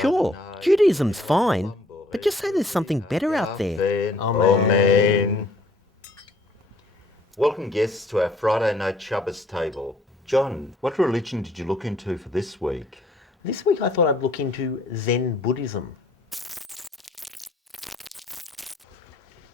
Sure, Judaism's fine, but just say there's something better out there. Amen. Welcome guests to our Friday night Shabbos table. John, what religion did you look into for this week? This week I thought I'd look into Zen Buddhism.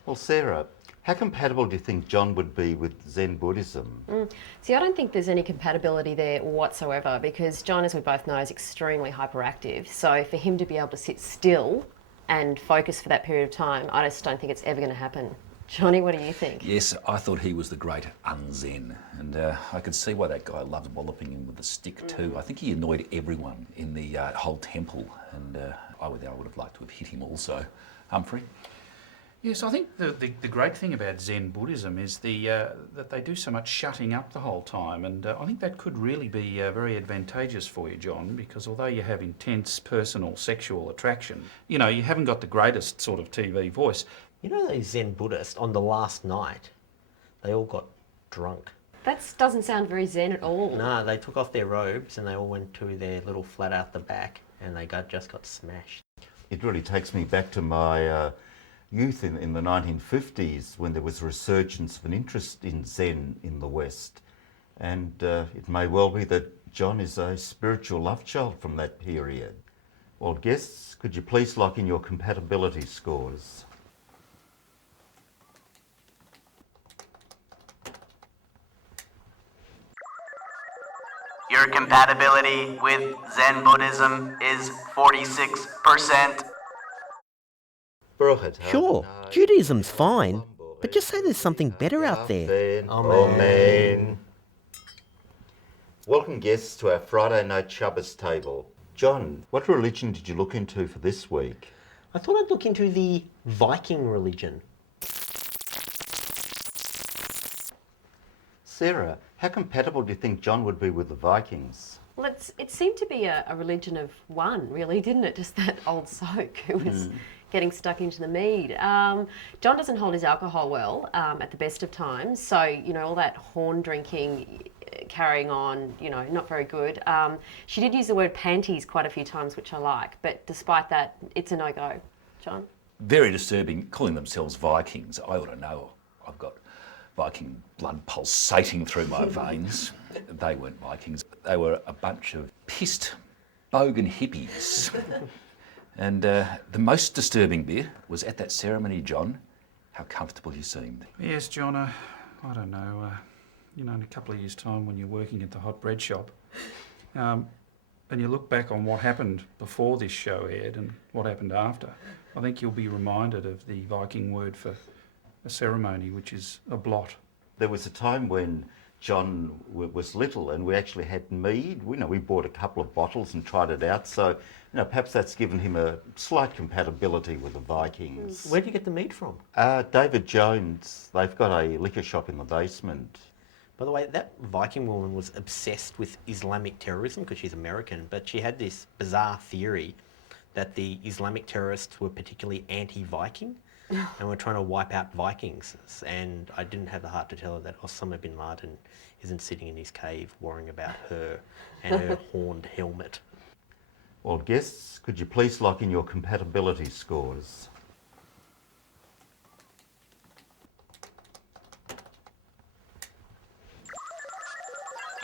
Well, Sarah, how compatible do you think John would be with Zen Buddhism? See, I don't think there's any compatibility there whatsoever because John, as we both know, is extremely hyperactive. So for him to be able to sit still and focus for that period of time, I just don't think it's ever going to happen. Johnny, what do you think? Yes, I thought he was the great un-Zen, and I could see why that guy loved walloping him with a stick too. I think he annoyed everyone in the whole temple, and I would have liked to have hit him also. Humphrey? Yes, I think the great thing about Zen Buddhism is that they do so much shutting up the whole time, and I think that could really be very advantageous for you, John, because although you have intense personal sexual attraction, you know, you haven't got the greatest sort of TV voice. You know those Zen Buddhists, on the last night, they all got drunk. That doesn't sound very Zen at all. No, they took off their robes and they all went to their little flat out the back and they just got smashed. It really takes me back to my youth in the 1950s when there was a resurgence of an interest in Zen in the West. And it may well be that John is a spiritual love child from that period. Well, guests, could you please lock in your compatibility scores? Your compatibility with Zen Buddhism is 46%. Sure, Judaism's fine, but just say there's something better out there. Amen. Welcome guests to our Friday night Shabbos table. John, what religion did you look into for this week? I thought I'd look into the Viking religion. Sarah, how compatible do you think John would be with the Vikings? Well, it seemed to be a religion of one, really, didn't it? Just that old soak who was getting stuck into the mead. John doesn't hold his alcohol well at the best of times, so, you know, all that horn drinking, carrying on, you know, not very good. She did use the word panties quite a few times, which I like, but despite that, it's a no-go. John? Very disturbing, calling themselves Vikings. I ought to know. I've got Viking blood pulsating through my veins. They weren't Vikings. They were a bunch of pissed bogan hippies. And the most disturbing bit was at that ceremony, John, how comfortable you seemed. Yes, John, I don't know, you know, in a couple of years' time when you're working at the hot bread shop, and you look back on what happened before this show aired and what happened after, I think you'll be reminded of the Viking word for a ceremony, which is a blot. There was a time when John was little and we actually had mead. We bought a couple of bottles and tried it out, so perhaps that's given him a slight compatibility with the Vikings. Where do you get the meat from? David Jones. They've got a liquor shop in the basement. By the way, that Viking woman was obsessed with Islamic terrorism because she's American, but she had this bizarre theory that the Islamic terrorists were particularly anti-Viking and were trying to wipe out Vikings. And I didn't have the heart to tell her that Osama bin Laden isn't sitting in his cave worrying about her and her horned helmet. Well, guests, could you please lock in your compatibility scores?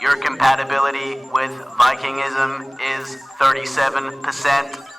Your compatibility with Vikingism is 37%.